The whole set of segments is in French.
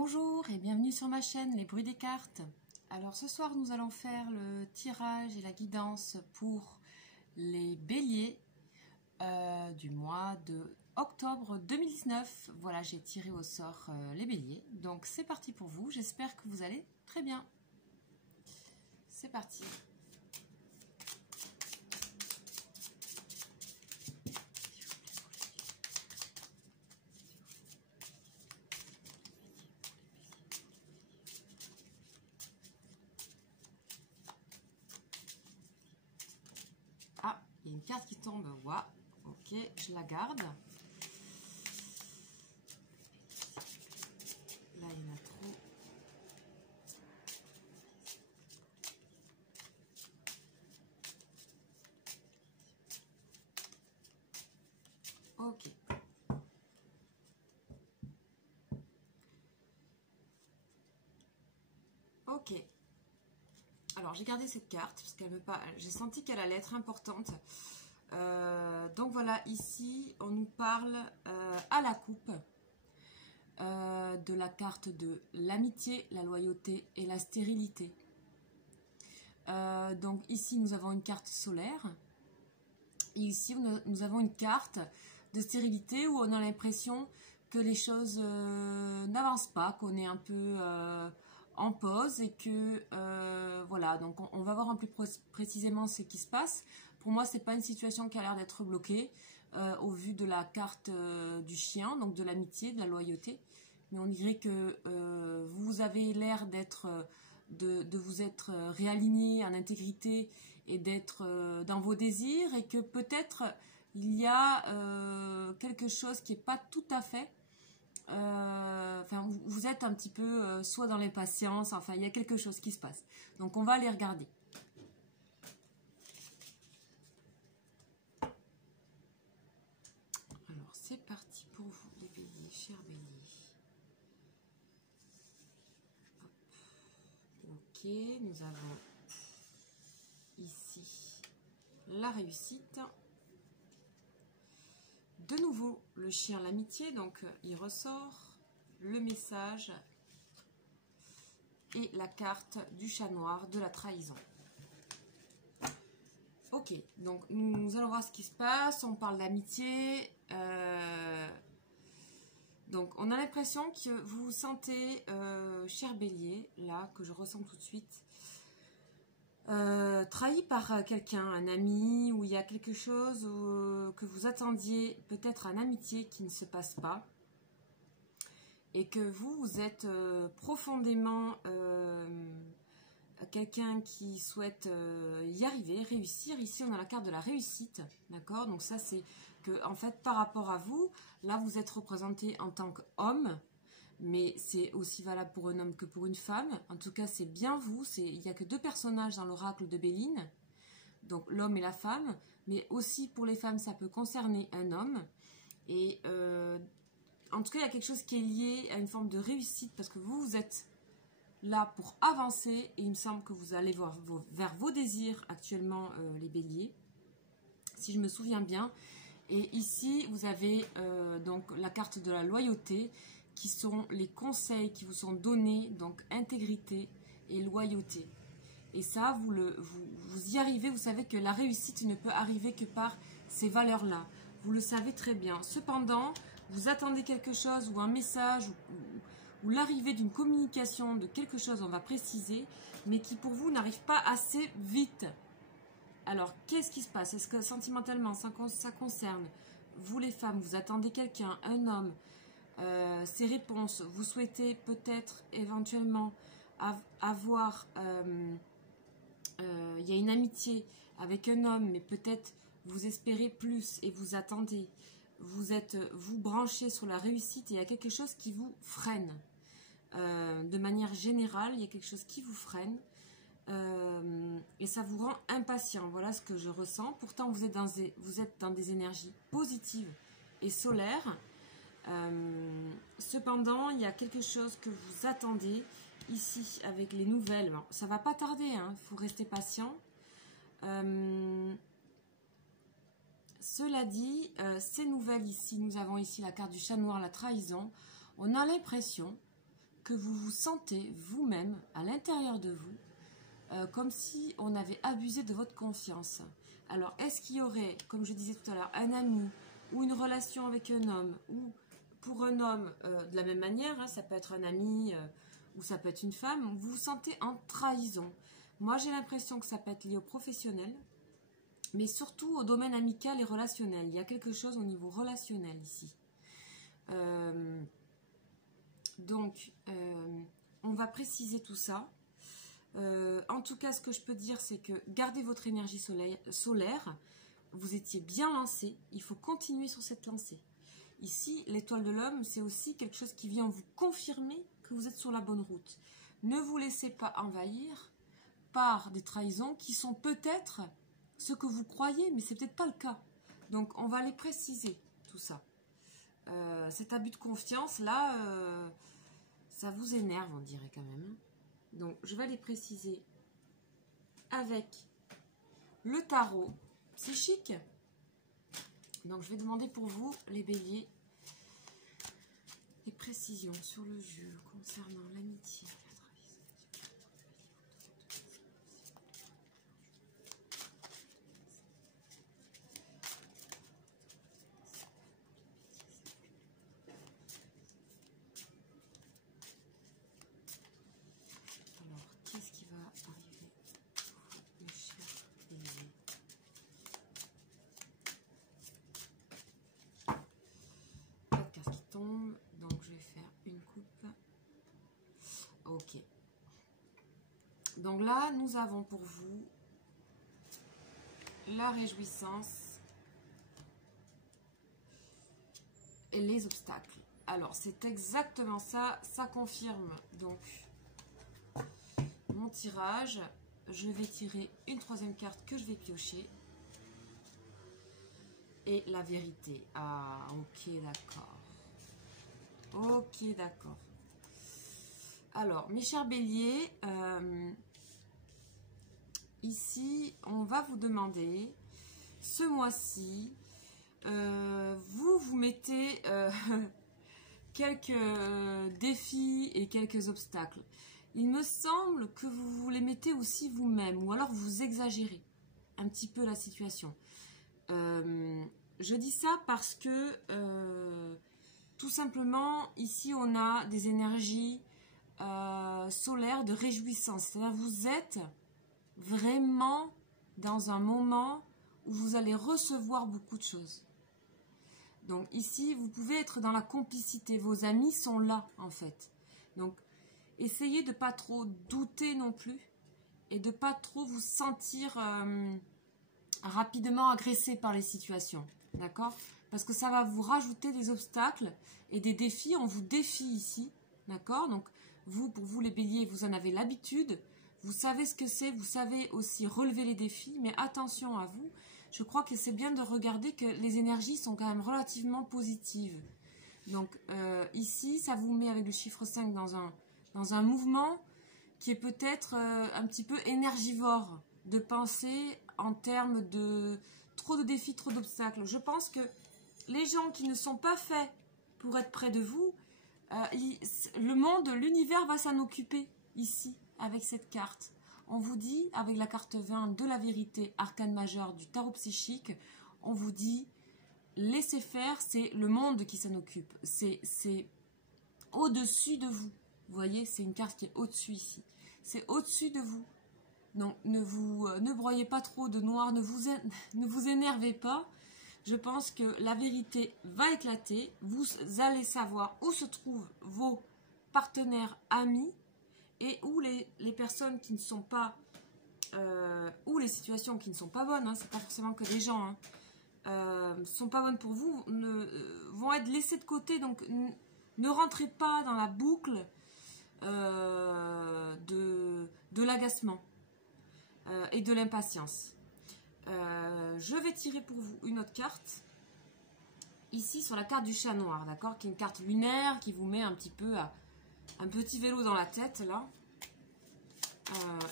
Bonjour et bienvenue sur ma chaîne Les Bruits des cartes. Alors ce soir nous allons faire le tirage et la guidance pour les béliers du mois de octobre 2019. Voilà, j'ai tiré au sort les béliers. Donc c'est parti pour vous, j'espère que vous allez très bien. C'est parti. Ah, il y a une carte qui tombe. Waouh, ok, je la garde. Là, il y en a trop. Ok. Ok. Alors, j'ai gardé cette carte parce qu'elle veut pas. J'ai senti qu'elle allait être importante. Donc voilà, ici, on nous parle à la coupe de la carte de l'amitié, la loyauté et la stérilité. Donc ici, nous avons une carte solaire. Et ici, nous avons une carte de stérilité où on a l'impression que les choses n'avancent pas, qu'on est un peu en pause et que voilà, donc on va voir un peu plus précisément ce qui se passe. Pour moi, c'est pas une situation qui a l'air d'être bloquée au vu de la carte du chien, donc de l'amitié, de la loyauté. Mais on dirait que vous avez l'air d'être de vous être réaligné en intégrité et d'être dans vos désirs, et que peut-être il y a quelque chose qui n'est pas tout à fait. Enfin, vous êtes un petit peu soit dans l'impatience, enfin il y a quelque chose qui se passe. Donc on va aller regarder. Alors c'est parti pour vous les béliers, chers béliers. Ok, nous avons ici la réussite. De nouveau, le chien, l'amitié, donc il ressort le message et la carte du chat noir de la trahison. Ok, donc nous allons voir ce qui se passe. On parle d'amitié. Donc on a l'impression que vous vous sentez, cher bélier, là, que je ressens tout de suite, trahi par quelqu'un, un ami, où il y a quelque chose que vous attendiez, peut-être en amitié, qui ne se passe pas, et que vous êtes profondément quelqu'un qui souhaite y arriver, réussir. Ici on a la carte de la réussite, d'accord? Donc ça c'est que en fait par rapport à vous, là vous êtes représenté en tant qu'homme, mais c'est aussi valable pour un homme que pour une femme. En tout cas, c'est bien vous. Il n'y a que deux personnages dans l'oracle de Béline, donc l'homme et la femme, mais aussi pour les femmes, ça peut concerner un homme. Et en tout cas, il y a quelque chose qui est lié à une forme de réussite, parce que vous êtes là pour avancer, et il me semble que vous allez vers vos désirs actuellement, les béliers, si je me souviens bien. Et ici, vous avez donc la carte de la loyauté, qui sont les conseils qui vous sont donnés, donc intégrité et loyauté. Et ça, vous y arrivez, vous savez que la réussite ne peut arriver que par ces valeurs-là. Vous le savez très bien. Cependant, vous attendez quelque chose, ou un message, ou l'arrivée d'une communication, de quelque chose, on va préciser, mais qui pour vous n'arrive pas assez vite. Alors, qu'est-ce qui se passe? Est-ce que sentimentalement, ça concerne vous les femmes, vous attendez quelqu'un, un homme, ces réponses, vous souhaitez peut-être éventuellement avoir, il y a une amitié avec un homme, mais peut-être vous espérez plus et vous attendez, vous branchez sur la réussite, et il y a quelque chose qui vous freine. De manière générale, il y a quelque chose qui vous freine. Et ça vous rend impatient, voilà ce que je ressens. Pourtant vous êtes dans des énergies positives et solaires. Cependant il y a quelque chose que vous attendez ici avec les nouvelles. Bon, ça va pas tarder, hein, faut rester patient. Cela dit, ces nouvelles ici, nous avons ici la carte du chat noir, la trahison. On a l'impression que vous vous sentez vous-même, à l'intérieur de vous, comme si on avait abusé de votre confiance. Alors, est-ce qu'il y aurait, comme je disais tout à l'heure, un ami ou une relation avec un homme, ou pour un homme, de la même manière, hein, ça peut être un ami ou ça peut être une femme, vous vous sentez en trahison. Moi, j'ai l'impression que ça peut être lié au professionnel, mais surtout au domaine amical et relationnel. Il y a quelque chose au niveau relationnel ici. Donc, on va préciser tout ça. En tout cas, ce que je peux dire, c'est que gardez votre énergie solaire. Vous étiez bien lancé. Il faut continuer sur cette lancée. Ici, l'étoile de l'homme, c'est aussi quelque chose qui vient vous confirmer que vous êtes sur la bonne route. Ne vous laissez pas envahir par des trahisons qui sont peut-être ce que vous croyez, mais c'est peut-être pas le cas. Donc, on va les préciser, tout ça. Cet abus de confiance, là, ça vous énerve, on dirait quand même. Donc, je vais les préciser avec le tarot psychique. Donc, je vais demander pour vous, les béliers, des précisions sur le jeu concernant l'amitié. Alors, qu'est-ce qui va arriver, mes chers béliers? Pas de carte qui tombe, donc je vais faire une coupe. Ok. Donc là, nous avons pour vous la réjouissance et les obstacles. Alors, c'est exactement ça. Ça confirme donc mon tirage. Je vais tirer une troisième carte que je vais piocher. Et la vérité. Ah, ok, d'accord. Ok, d'accord. Alors, mes chers béliers, ici, on va vous demander, ce mois-ci, vous mettez quelques défis et quelques obstacles. Il me semble que vous les mettez aussi vous-même, ou alors vous exagérez un petit peu la situation. Je dis ça parce que, tout simplement, ici, on a des énergies solaires de réjouissance. C'est-à-dire, vous êtes vraiment dans un moment où vous allez recevoir beaucoup de choses. Donc ici, vous pouvez être dans la complicité. Vos amis sont là, en fait. Donc, essayez de ne pas trop douter non plus et de ne pas trop vous sentir rapidement agressé par les situations. D'accord? Parce que ça va vous rajouter des obstacles et des défis. On vous défie ici. D'accord? Donc, pour vous les béliers, vous en avez l'habitude. Vous savez ce que c'est. Vous savez aussi relever les défis. Mais attention à vous. Je crois que c'est bien de regarder que les énergies sont quand même relativement positives. Donc, ici, ça vous met avec le chiffre 5 dans un mouvement qui est peut-être un petit peu énergivore. De penser en termes de trop de défis, trop d'obstacles. Je pense que les gens qui ne sont pas faits pour être près de vous, le monde, l'univers va s'en occuper ici, avec cette carte. On vous dit, avec la carte 20 de la vérité, arcane majeure du tarot psychique, on vous dit, laissez faire, c'est le monde qui s'en occupe. C'est au-dessus de vous. Vous voyez, c'est une carte qui est au-dessus ici. C'est au-dessus de vous. Donc, ne broyez pas trop de noir, ne vous énervez pas. Je pense que la vérité va éclater. Vous allez savoir où se trouvent vos partenaires amis et où les personnes qui ne sont pas, ou les situations qui ne sont pas bonnes, hein, c'est pas forcément que des gens, sont pas bonnes pour vous, vont être laissées de côté. Donc, ne rentrez pas dans la boucle de l'agacement. Et de l'impatience. Je vais tirer pour vous une autre carte. Ici, sur la carte du chat noir, d'accord? Qui est une carte lunaire qui vous met un petit peu un petit vélo dans la tête, là.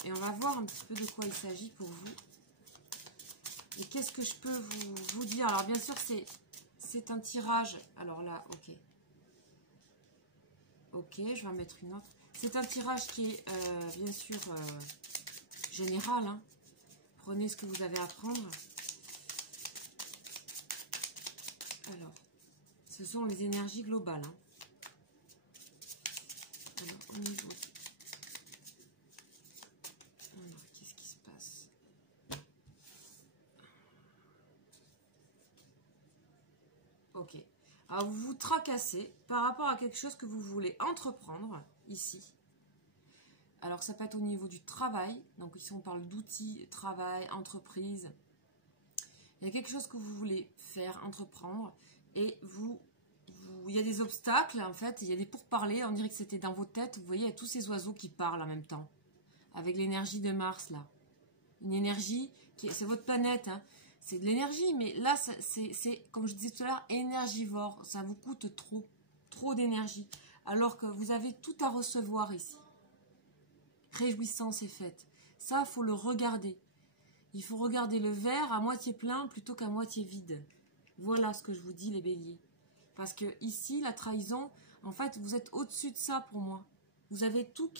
Et on va voir un petit peu de quoi il s'agit pour vous. Et qu'est-ce que je peux vous dire? Alors, bien sûr, c'est un tirage. Alors là, ok. Ok, je vais en mettre une autre. C'est un tirage qui est bien sûr général. Hein. Prenez ce que vous avez à prendre. Alors, ce sont les énergies globales. Hein. Alors, au niveau... Alors, qu'est-ce qui se passe? Ok. Alors, vous vous tracassez par rapport à quelque chose que vous voulez entreprendre, ici. Alors, ça peut être au niveau du travail. Donc, ici, on parle d'outils, travail, entreprise. Il y a quelque chose que vous voulez faire, entreprendre. Et il y a des obstacles, en fait. Il y a des pourparlers. On dirait que c'était dans vos têtes. Vous voyez, il y a tous ces oiseaux qui parlent en même temps. Avec l'énergie de Mars, là. Une énergie, c'est votre planète, hein. C'est de l'énergie, mais là, c'est, comme je disais tout à l'heure, énergivore. Ça vous coûte trop d'énergie. Alors que vous avez tout à recevoir ici. Réjouissance est faite. Ça, il faut le regarder. Il faut regarder le verre à moitié plein plutôt qu'à moitié vide. Voilà ce que je vous dis, les béliers. Parce que ici, la trahison, en fait, vous êtes au-dessus de ça pour moi. Vous avez tout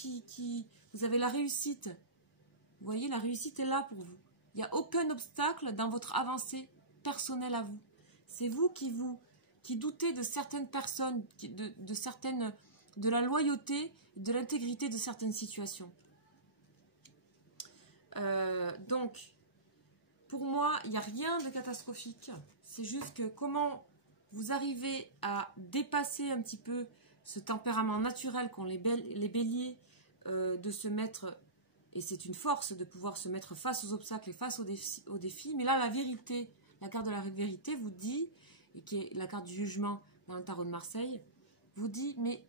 vous avez la réussite. Vous voyez, la réussite est là pour vous. Il n'y a aucun obstacle dans votre avancée personnelle à vous. C'est vous qui doutez de certaines personnes, de la loyauté, de l'intégrité de certaines situations. Donc, pour moi, il n'y a rien de catastrophique. C'est juste que comment vous arrivez à dépasser un petit peu ce tempérament naturel qu'ont les béliers, de se mettre, et c'est une force de pouvoir se mettre face aux obstacles et face aux défis. Mais là, la vérité, la carte de la vérité vous dit, et qui est la carte du jugement dans le tarot de Marseille, vous dit, mais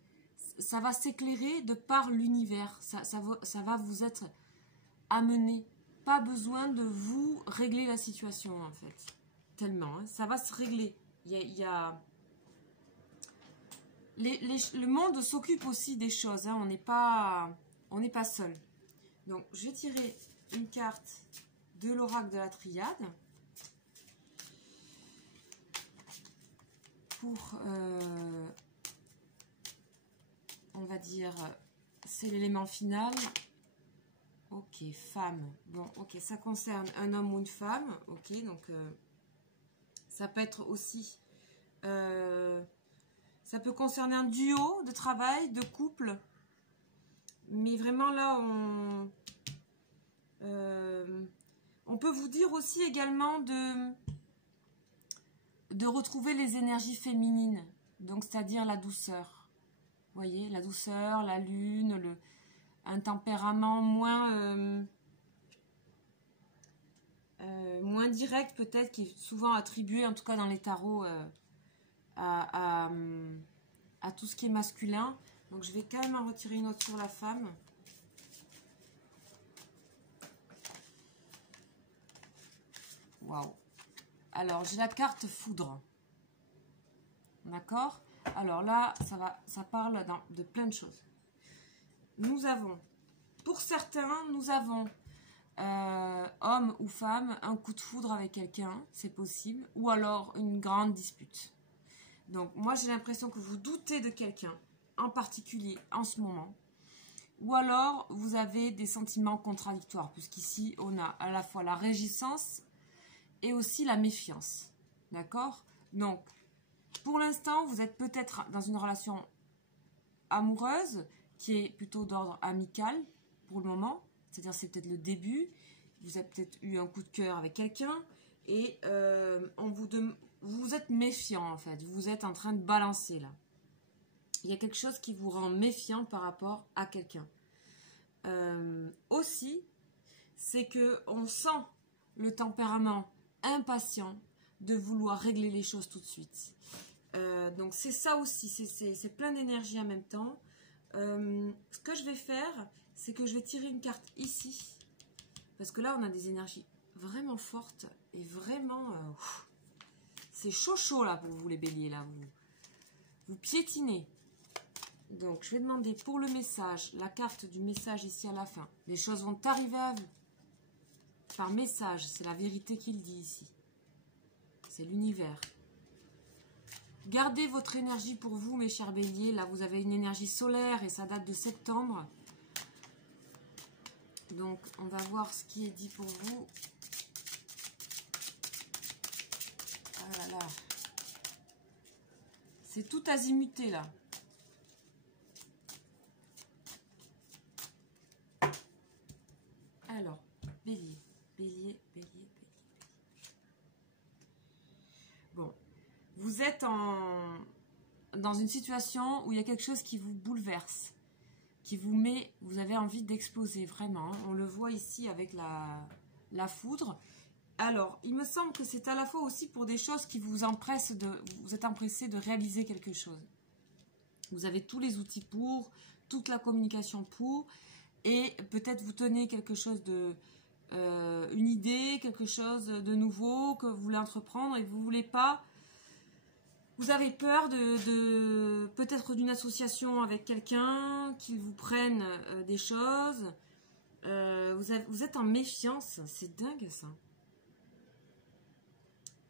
ça va s'éclairer de par l'univers. Ça va vous être amené. Pas besoin de vous régler la situation, en fait. Tellement, hein. Ça va se régler. Le monde s'occupe aussi des choses. Hein. On n'est pas seul. Donc, je vais tirer une carte de l'oracle de la Triade. Pour, on va dire, c'est l'élément final. Ok, femme. Bon, ok, ça concerne un homme ou une femme. Ok, donc ça peut être aussi... ça peut concerner un duo de travail, de couple. Mais vraiment là, on peut vous dire aussi également de retrouver les énergies féminines. Donc, c'est-à-dire la douceur. Vous voyez, la douceur, la lune, un tempérament moins direct peut-être, qui est souvent attribué, en tout cas dans les tarots, à tout ce qui est masculin. Donc je vais quand même en retirer une autre sur la femme. Waouh. Alors j'ai la carte foudre. D'accord? Alors là, ça parle de plein de choses. Nous avons, pour certains, nous avons homme ou femme, un coup de foudre avec quelqu'un, c'est possible, ou alors une grande dispute. Donc moi j'ai l'impression que vous doutez de quelqu'un, en particulier en ce moment, ou alors vous avez des sentiments contradictoires, puisqu'ici on a à la fois la réjouissance et aussi la méfiance. D'accord? Donc, pour l'instant, vous êtes peut-être dans une relation amoureuse qui est plutôt d'ordre amical pour le moment. C'est-à-dire c'est peut-être le début. Vous avez peut-être eu un coup de cœur avec quelqu'un et vous êtes méfiant en fait. Vous êtes en train de balancer là. Il y a quelque chose qui vous rend méfiant par rapport à quelqu'un. Aussi, c'est que on sent le tempérament impatient de vouloir régler les choses tout de suite. Donc c'est ça aussi, c'est plein d'énergie en même temps. Ce que je vais faire, c'est que je vais tirer une carte ici. Parce que là, on a des énergies vraiment fortes et vraiment... c'est chaud là pour vous les béliers, là. Vous piétinez. Donc, je vais demander pour le message, la carte du message ici à la fin. Les choses vont arriver à vous. Par message, c'est la vérité qu'il dit ici. C'est l'univers. Gardez votre énergie pour vous, mes chers béliers. Là, vous avez une énergie solaire et ça date de septembre. Donc, on va voir ce qui est dit pour vous. Ah là là. C'est tout azimuté, là. Alors, bélier, bélier, bélier, bélier. Bon, vous êtes dans une situation où il y a quelque chose qui vous bouleverse, qui vous met, vous avez envie d'exploser, vraiment. On le voit ici avec la foudre. Alors, il me semble que c'est à la fois aussi pour des choses qui vous empressent vous êtes empressé de réaliser quelque chose. Vous avez tous les outils pour, toute la communication pour, et peut-être vous tenez quelque chose une idée, quelque chose de nouveau que vous voulez entreprendre et vous voulez pas. Vous avez peur peut-être d'une association avec quelqu'un, qu'il vous prenne des choses. Vous êtes en méfiance, c'est dingue ça.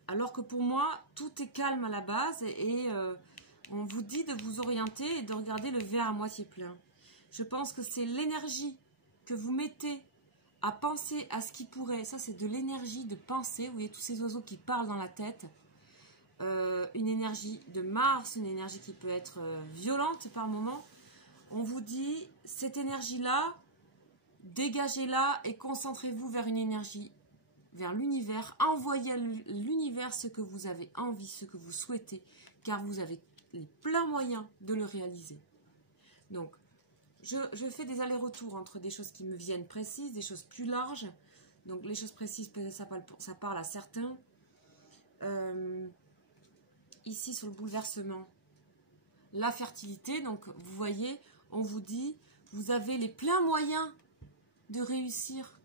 Alors que pour moi, tout est calme à la base et on vous dit de vous orienter et de regarder le verre à moitié plein. Je pense que c'est l'énergie que vous mettez à penser à ce qui pourrait. Ça, c'est de l'énergie de penser. Vous voyez tous ces oiseaux qui parlent dans la tête. Une énergie de Mars, une énergie qui peut être violente par moment. On vous dit, cette énergie-là, dégagez-la et concentrez-vous vers une énergie, vers l'univers. Envoyez à l'univers ce que vous avez envie, ce que vous souhaitez, car vous avez les pleins moyens de le réaliser. Donc, je fais des allers-retours entre des choses qui me viennent précises, des choses plus larges. Donc, les choses précises, peut-être ça parle à certains. Ici, sur le bouleversement, la fertilité. Donc, vous voyez, on vous dit, vous avez les pleins moyens de réussir.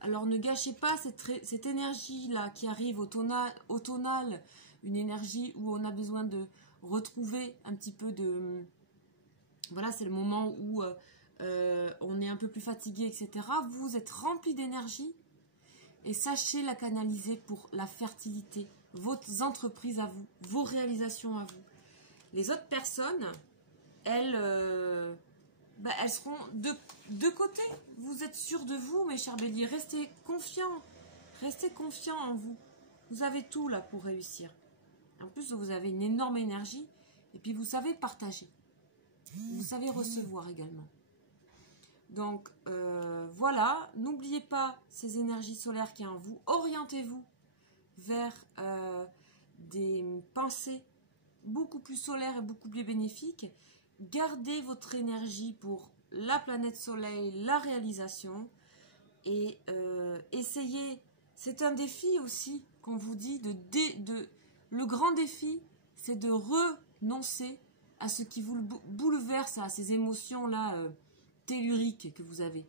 Alors, ne gâchez pas cette énergie-là qui arrive automnale, une énergie où on a besoin de retrouver un petit peu de... Voilà, c'est le moment où on est un peu plus fatigué, etc. Vous êtes rempli d'énergie et sachez la canaliser pour la fertilité, vos entreprises à vous, vos réalisations à vous. Les autres personnes, elles seront de côté. Vous êtes sûr de vous, mes chers béliers. Restez confiants en vous. Vous avez tout là pour réussir. En plus, vous avez une énorme énergie et puis vous savez partager. Vous savez recevoir également. Donc, voilà. N'oubliez pas ces énergies solaires qu'il y a en vous. Orientez-vous vers des pensées beaucoup plus solaires et beaucoup plus bénéfiques. Gardez votre énergie pour la planète Soleil, la réalisation. Et essayez. C'est un défi aussi qu'on vous dit. Le grand défi, c'est de renoncer à ce qui vous bouleverse, à ces émotions-là telluriques que vous avez.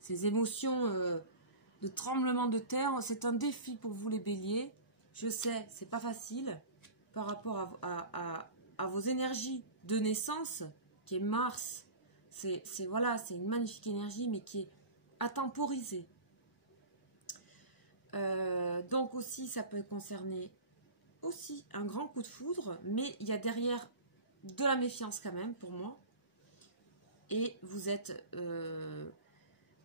Ces émotions de tremblement de terre, c'est un défi pour vous les béliers. Je sais, c'est pas facile par rapport à vos énergies de naissance, qui est Mars. Voilà, c'est une magnifique énergie, mais qui est à temporiser. Donc aussi, ça peut concerner aussi un grand coup de foudre, mais il y a derrière de la méfiance quand même pour moi. Et vous êtes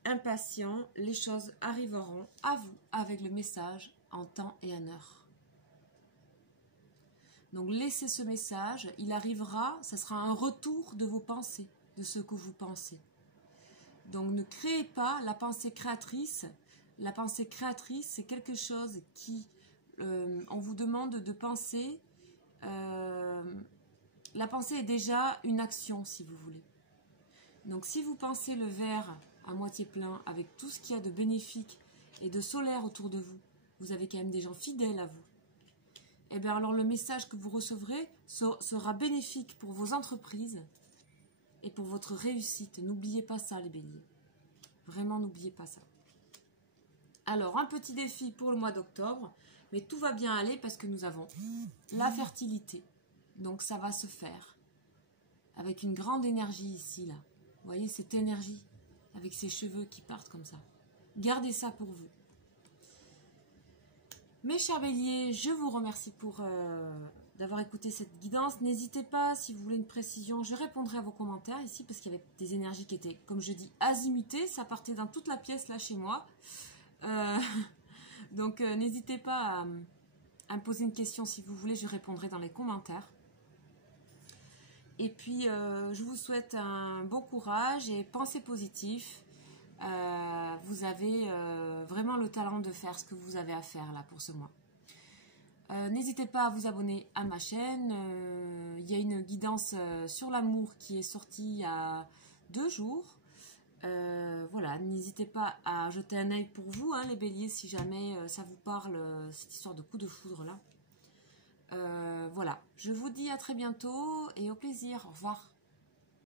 impatient, les choses arriveront à vous avec le message en temps et en heure. Donc laissez ce message, il arrivera, ça sera un retour de vos pensées, de ce que vous pensez. Donc ne créez pas la pensée créatrice. La pensée créatrice, c'est quelque chose qui, on vous demande de penser. La pensée est déjà une action, si vous voulez. Donc si vous pensez le verre à moitié plein, avec tout ce qu'il y a de bénéfique et de solaire autour de vous, vous avez quand même des gens fidèles à vous. Et bien alors le message que vous recevrez sera bénéfique pour vos entreprises et pour votre réussite. N'oubliez pas ça, les béliers. Vraiment, n'oubliez pas ça. Alors, un petit défi pour le mois d'octobre, mais tout va bien aller parce que nous avons la fertilité. Donc ça va se faire avec une grande énergie ici, là. Vous voyez cette énergie avec ses cheveux qui partent comme ça. Gardez ça pour vous. Mes chers béliers, je vous remercie pour d'avoir écouté cette guidance. N'hésitez pas, si vous voulez une précision, je répondrai à vos commentaires ici, parce qu'il y avait des énergies qui étaient, comme je dis, azimutées. Ça partait dans toute la pièce, là, chez moi. Donc, n'hésitez pas à me poser une question si vous voulez, je répondrai dans les commentaires. Et puis, je vous souhaite un bon courage et pensez positif. Vous avez vraiment le talent de faire ce que vous avez à faire là pour ce mois. N'hésitez pas à vous abonner à ma chaîne. Il y a une guidance sur l'amour qui est sortie il y a 2 jours. Voilà, n'hésitez pas à jeter un œil pour vous, hein, les béliers, si jamais ça vous parle, cette histoire de coup de foudre là. Voilà, je vous dis à très bientôt et au plaisir. Au revoir.